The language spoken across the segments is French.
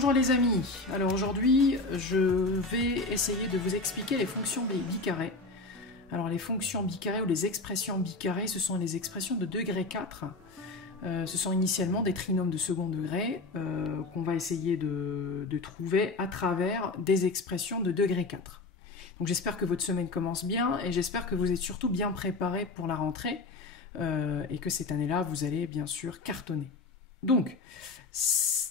Bonjour les amis, alors aujourd'hui je vais essayer de vous expliquer les fonctions bicarrées. Alors les fonctions bicarrées ou les expressions bicarrées, ce sont les expressions de degré 4. Ce sont initialement des trinômes de second degré qu'on va essayer de trouver à travers des expressions de degré 4. Donc j'espère que votre semaine commence bien et j'espère que vous êtes surtout bien préparés pour la rentrée et que cette année-là vous allez bien sûr cartonner. Donc,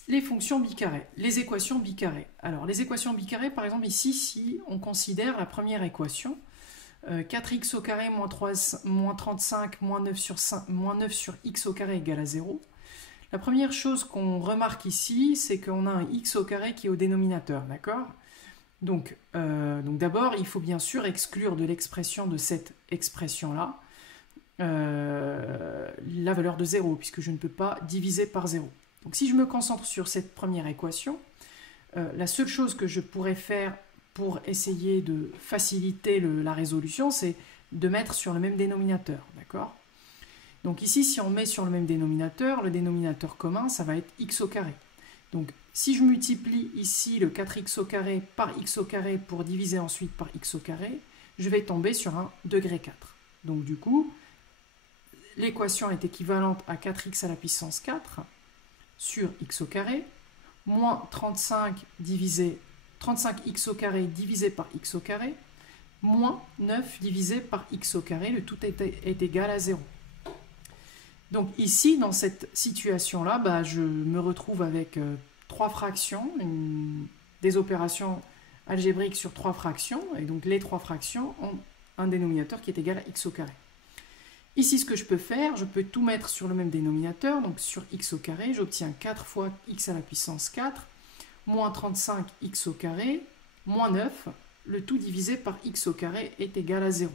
les fonctions bicarrées, les équations bicarrées. Alors, les équations bicarées, par exemple, ici, si on considère la première équation, 4x au carré moins 35 moins 9 sur x au carré égale à 0. La première chose qu'on remarque ici, c'est qu'on a un x au carré qui est au dénominateur, d'accord ? Donc d'abord, il faut bien sûr exclure de l'expression de cette expression-là la valeur de 0, puisque je ne peux pas diviser par 0. Donc si je me concentre sur cette première équation, la seule chose que je pourrais faire pour essayer de faciliter la résolution, c'est de mettre sur le même dénominateur, d'accord ? Donc ici, si on met sur le même dénominateur, le dénominateur commun, ça va être x au carré. Donc si je multiplie ici le 4x au carré par x au carré pour diviser ensuite par x au carré, je vais tomber sur un degré 4. Donc du coup, l'équation est équivalente à 4x à la puissance 4 sur x au carré, moins 35x au carré divisé par x au carré, moins 9 divisé par x au carré, le tout est égal à 0. Donc ici, dans cette situation-là, je me retrouve avec trois fractions, des opérations algébriques sur trois fractions, et donc les trois fractions ont un dénominateur qui est égal à x au carré. Ici, ce que je peux faire, je peux tout mettre sur le même dénominateur, donc sur x au carré, j'obtiens 4 fois x à la puissance 4, moins 35x au carré, moins 9, le tout divisé par x au carré est égal à 0.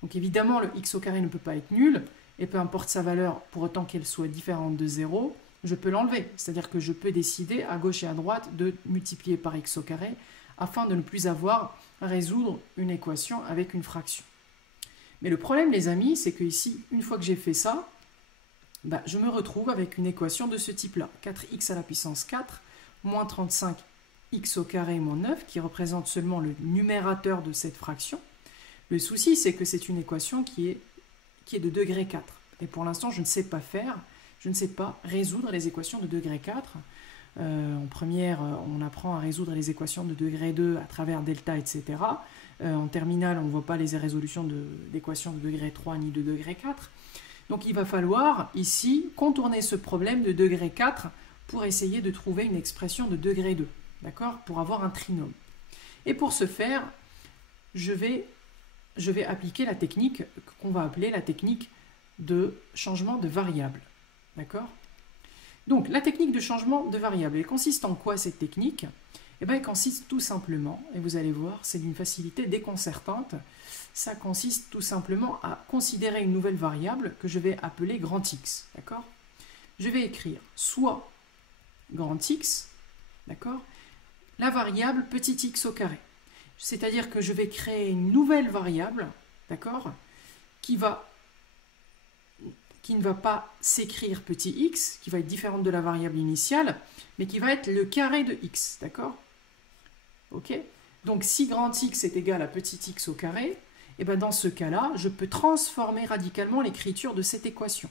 Donc évidemment, le x au carré ne peut pas être nul, et peu importe sa valeur, pour autant qu'elle soit différente de 0, je peux l'enlever. C'est-à-dire que je peux décider à gauche et à droite de multiplier par x au carré, afin de ne plus avoir à résoudre une équation avec une fraction. Mais le problème, les amis, c'est que ici, une fois que j'ai fait ça, je me retrouve avec une équation de ce type-là. 4x à la puissance 4, moins 35x au carré moins 9, qui représente seulement le numérateur de cette fraction. Le souci, c'est que c'est une équation qui est de degré 4. Et pour l'instant, je ne sais pas résoudre les équations de degré 4. En première, on apprend à résoudre les équations de degré 2 à travers delta, etc. En terminale, on ne voit pas les résolutions d'équations de degré 3 ni de degré 4. Donc il va falloir ici contourner ce problème de degré 4 pour essayer de trouver une expression de degré 2, d'accord ? Pour avoir un trinôme. Et pour ce faire, je vais appliquer la technique qu'on va appeler la technique de changement de variable, d'accord ? Donc la technique de changement de variable, elle consiste en quoi cette technique ? Elle consiste tout simplement, et vous allez voir, c'est d'une facilité déconcertante, ça consiste tout simplement à considérer une nouvelle variable que je vais appeler grand X, d'accord ? Je vais écrire soit grand X, d'accord ? La variable petit x au carré. C'est-à-dire que je vais créer une nouvelle variable, d'accord ? Qui ne va pas s'écrire petit x, qui va être différente de la variable initiale, mais qui va être le carré de x, d'accord ? Ok ? Donc si grand X est égal à petit x au carré, et dans ce cas-là, je peux transformer radicalement l'écriture de cette équation.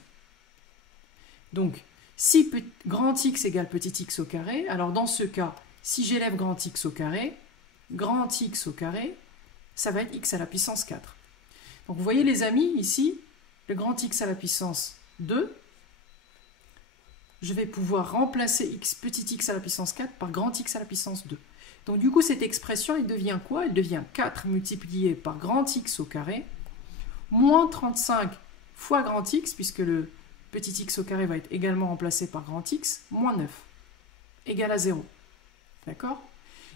Donc, si grand X égale petit x au carré, alors dans ce cas, si j'élève grand X au carré, ça va être x à la puissance 4. Donc vous voyez les amis, ici, le grand X à la puissance 2, je vais pouvoir remplacer petit x à la puissance 4 par grand X à la puissance 2. Donc du coup, cette expression, elle devient quoi ? Elle devient 4 multiplié par grand X au carré, moins 35 fois grand X, puisque le petit x au carré va être également remplacé par grand X, moins 9, égale à 0. D'accord ?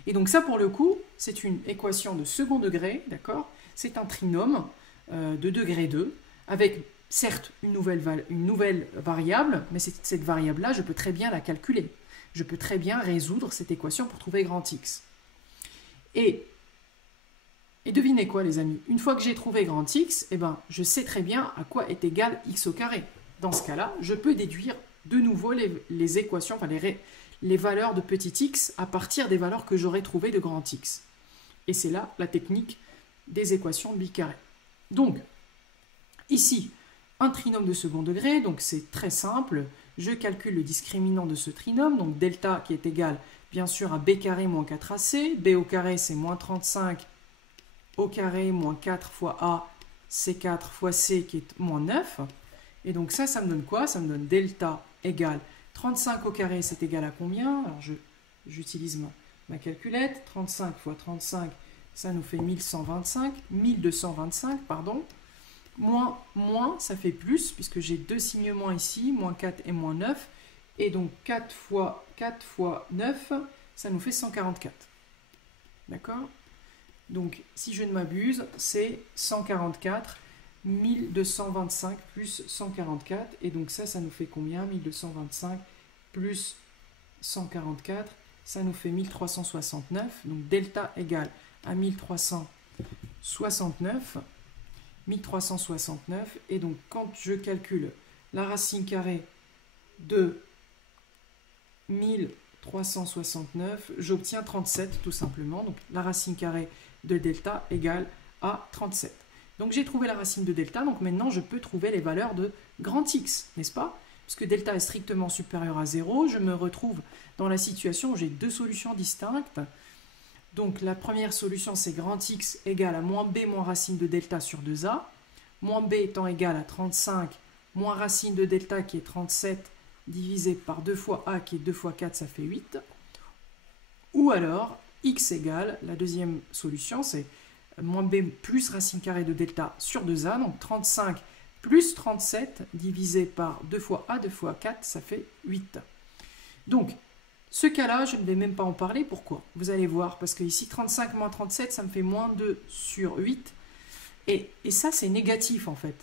Et donc ça, pour le coup, c'est une équation de second degré, d'accord ? C'est un trinôme de degré 2, avec certes une nouvelle variable, mais cette variable-là, je peux très bien la calculer. Je peux très bien résoudre cette équation pour trouver grand X. Et devinez quoi, les amis ? Une fois que j'ai trouvé grand X, je sais très bien à quoi est égal x au carré. Dans ce cas-là, je peux déduire de nouveau les équations, les valeurs de petit x à partir des valeurs que j'aurais trouvées de grand X. Et c'est là la technique des équations de bicarré. Donc, ici, un trinôme de second degré, donc c'est très simple. Je calcule le discriminant de ce trinôme, donc delta qui est égal, bien sûr, à b carré moins 4ac. B au carré, c'est moins 35 au carré moins 4 fois a, c4 fois c qui est moins 9. Et donc ça me donne quoi? Ça me donne delta égale 35 au carré, c'est égal à combien? Alors j'utilise ma calculette. 35 fois 35, ça nous fait 1225, pardon. Moins, ça fait plus, puisque j'ai deux signes moins ici, moins 4 et moins 9. Et donc 4 fois 9, ça nous fait 144. D'accord? Donc, si je ne m'abuse, c'est 144, 1225 plus 144. Et donc ça nous fait combien? 1225 plus 144, ça nous fait 1369. Donc, delta égale à 1369. 1369. Et donc, quand je calcule la racine carrée de 1369, j'obtiens 37 tout simplement. Donc, la racine carrée de delta égale à 37. Donc j'ai trouvé la racine de delta, donc maintenant je peux trouver les valeurs de grand X, n'est-ce pas? Puisque delta est strictement supérieur à 0, je me retrouve dans la situation où j'ai deux solutions distinctes. Donc la première solution, c'est grand X égale à moins b moins racine de delta sur 2a, moins b étant égal à 35, moins racine de delta qui est 37, divisé par 2 fois a qui est 2 fois 4, ça fait 8. Ou alors, x égale, la deuxième solution, c'est moins b plus racine carrée de delta sur 2a, donc 35 plus 37 divisé par 2 fois a, 2 fois 4, ça fait 8. Donc, ce cas-là, je ne vais même pas en parler. Pourquoi? Vous allez voir, parce que ici, 35 moins 37, ça me fait moins 2 sur 8. Et ça, c'est négatif, en fait.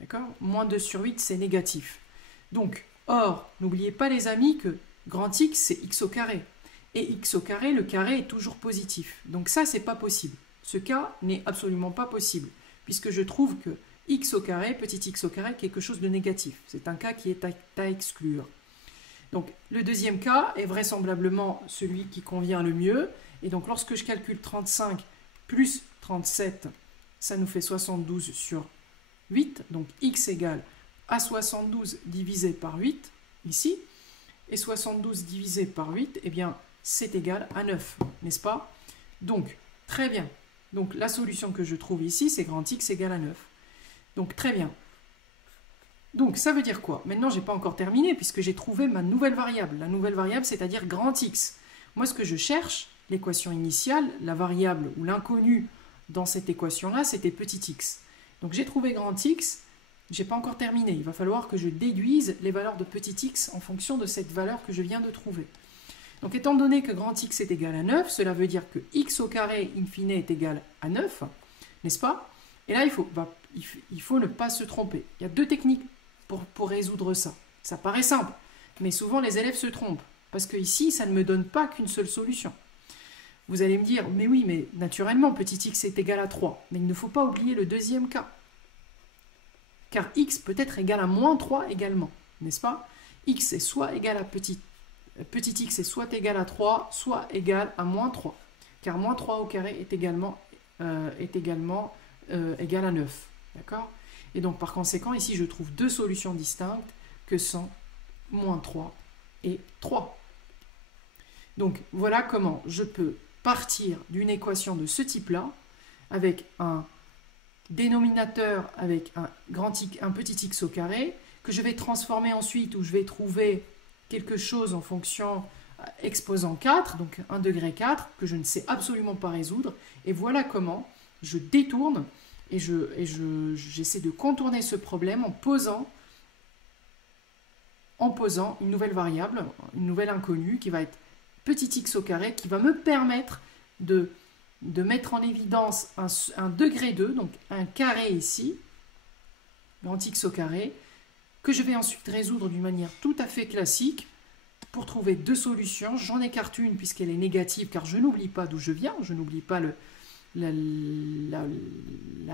D'accord? Moins 2 sur 8, c'est négatif. Donc, or, n'oubliez pas, les amis, que grand X, c'est x au carré. Et x au carré, le carré est toujours positif. Donc ça, c'est pas possible. Ce cas n'est absolument pas possible, puisque je trouve que x au carré, petit x au carré, est quelque chose de négatif. C'est un cas qui est à exclure. Donc le deuxième cas est vraisemblablement celui qui convient le mieux. Et donc lorsque je calcule 35 plus 37, ça nous fait 72 sur 8. Donc x égale à 72 divisé par 8, ici. Et 72 divisé par 8, eh bien, c'est égal à 9, n'est-ce pas? Donc, très bien. Donc, la solution que je trouve ici, c'est grand X égale à 9. Donc, très bien. Donc, ça veut dire quoi? Maintenant, je n'ai pas encore terminé, puisque j'ai trouvé ma nouvelle variable. La nouvelle variable, c'est-à-dire grand X. Moi, ce que je cherche, l'équation initiale, la variable ou l'inconnu dans cette équation-là, c'était petit x. Donc, j'ai trouvé grand X. Je n'ai pas encore terminé. Il va falloir que je déduise les valeurs de petit x en fonction de cette valeur que je viens de trouver. Donc, étant donné que grand X est égal à 9, cela veut dire que x au carré, in fine, est égal à 9, n'est-ce pas? Et là, il faut ne pas se tromper. Il y a deux techniques pour résoudre ça. Ça paraît simple, mais souvent les élèves se trompent, parce que ici, ça ne me donne pas qu'une seule solution. Vous allez me dire, mais oui, mais naturellement, petit x est égal à 3. Mais il ne faut pas oublier le deuxième cas. Car x peut être égal à moins 3 également, n'est-ce pas? X est soit égal à petit x est soit égal à 3, soit égal à moins 3. Car moins 3 au carré est également égal à 9. D'accord? Et donc, par conséquent, ici, je trouve deux solutions distinctes que sont moins 3 et 3. Donc, voilà comment je peux partir d'une équation de ce type-là, avec un dénominateur avec un petit x au carré, que je vais transformer ensuite, où je vais trouver quelque chose en fonction exposant 4, donc 1 degré 4, que je ne sais absolument pas résoudre. Et voilà comment je détourne et j'essaie de contourner ce problème en posant une nouvelle variable, une nouvelle inconnue qui va être petit x au carré, qui va me permettre de mettre en évidence un degré 2, donc un carré ici, grand x au carré, que je vais ensuite résoudre d'une manière tout à fait classique pour trouver deux solutions. J'en écarte une puisqu'elle est négative, car je n'oublie pas d'où je viens, je n'oublie pas la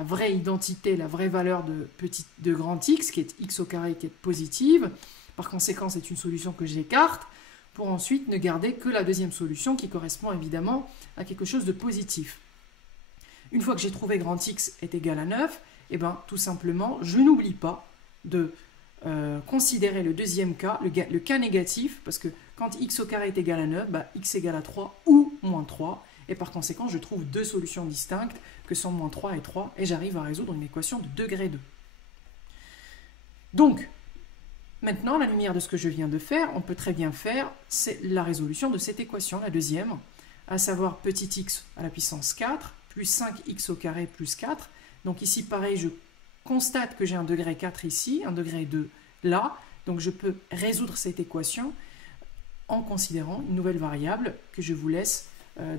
vraie identité, la vraie valeur de grand x, qui est x au carré, qui est positive. Par conséquent, c'est une solution que j'écarte pour ensuite ne garder que la deuxième solution qui correspond évidemment à quelque chose de positif. Une fois que j'ai trouvé grand X est égal à 9, et bien tout simplement, je n'oublie pas de considérer le deuxième cas, le cas négatif, parce que quand x au carré est égal à 9, bah, x égale à 3 ou moins 3, et par conséquent, je trouve deux solutions distinctes, que sont moins 3 et 3, et j'arrive à résoudre une équation de degré 2. Donc, maintenant, à la lumière de ce que je viens de faire, on peut très bien faire la résolution de cette équation, la deuxième, à savoir petit x à la puissance 4, plus 5x au carré plus 4. Donc ici, pareil, je constate que j'ai un degré 4 ici, un degré 2 là, donc je peux résoudre cette équation en considérant une nouvelle variable que je vous laisse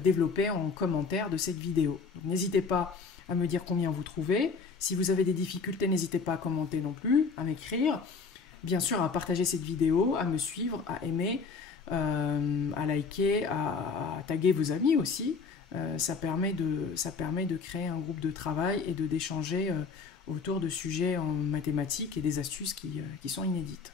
développer en commentaire de cette vidéo. N'hésitez pas à me dire combien vous trouvez. Si vous avez des difficultés, n'hésitez pas à commenter non plus, à m'écrire. Bien sûr, à partager cette vidéo, à me suivre, à aimer, à liker, à taguer vos amis aussi. Ça permet de créer un groupe de travail et d'échanger autour de sujets en mathématiques et des astuces qui sont inédites.